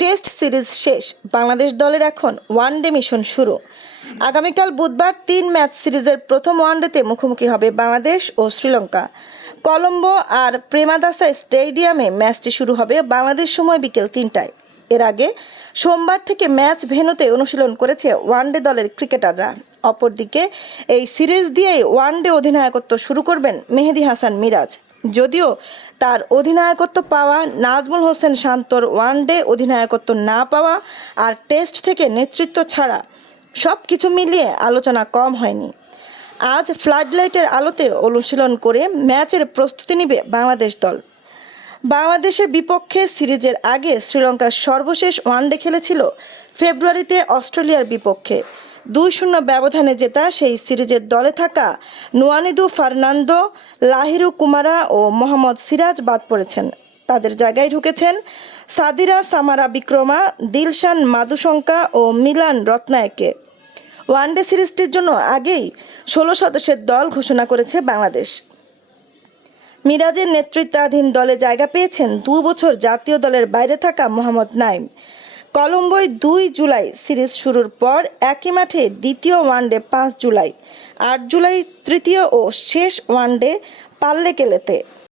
Test series শেষ। বাংলাদেশ দলের এখন ওয়ানডে মিশন শুরু। আগামীকাল বুধবার তিন ম্যাচ সিরিজের প্রথম ওয়ানডেতে মুখোমুখি হবে বাংলাদেশ ও শ্রীলঙ্কা। কলম্বো আর প্রেমাদাসা স্টেডিয়ামে ম্যাচটি শুরু হবে বাংলাদেশ সময় বিকেল তিনটায়। এর আগে সোমবার থেকে ম্যাচ ভেনুতে অনুশীলন করেছে ওয়ানডে দলের ক্রিকেটাররা। অপরদিকে এই সিরিজ দিয়েই ওয়ানডে অধিনায়কত্ব শুরু করবেন মেহেদি হাসান মিরাজ। যদিও তার অধিনায়কত্ব পাওয়া নাজমুল হোসেন শান্তর ওয়ানডে অধিনায়কত্ব না পাওয়া আর টেস্ট থেকে নেতৃত্ব ছাড়া সব কিছু মিলিয়ে আলোচনা কম হয়নি। আজ ফ্লাডলাইটের আলোতে অনুশীলন করে ম্যাচের প্রস্তুতি নেবে বাংলাদেশ দল। বাংলাদেশের বিপক্ষে সিরিজের আগে শ্রীলঙ্কার সর্বশেষ ওয়ানডে খেলেছিল ফেব্রুয়ারিতে অস্ট্রেলিয়ার বিপক্ষে। দুই শূন্য ব্যবধানে জেতা সেই সিরিজের দলে থাকা নুয়ানিদু ফার্নান্দো, লাহিরু কুমারা ও মোহাম্মদ সিরাজ বাদ পড়েছেন। তাদের জায়গায় ঢুকেছেন সাদিরা, সামারা বিক্রমা, দিলশান মাদুশঙ্কা ও মিলান রত্নায়কে ওয়ানডে সিরিজটির জন্য আগেই ষোলো সদস্যের দল ঘোষণা করেছে বাংলাদেশ। মিরাজের নেতৃত্বাধীন দলে জায়গা পেয়েছেন দু বছর জাতীয় দলের বাইরে থাকা মোহাম্মদ নাইম। কলম্বোয় দুই জুলাই সিরিজ শুরুর পর একই মাঠে দ্বিতীয় ওয়ানডে পাঁচ জুলাই, আট জুলাই তৃতীয় ও শেষ ওয়ানডে পাল্লে কেলেতে।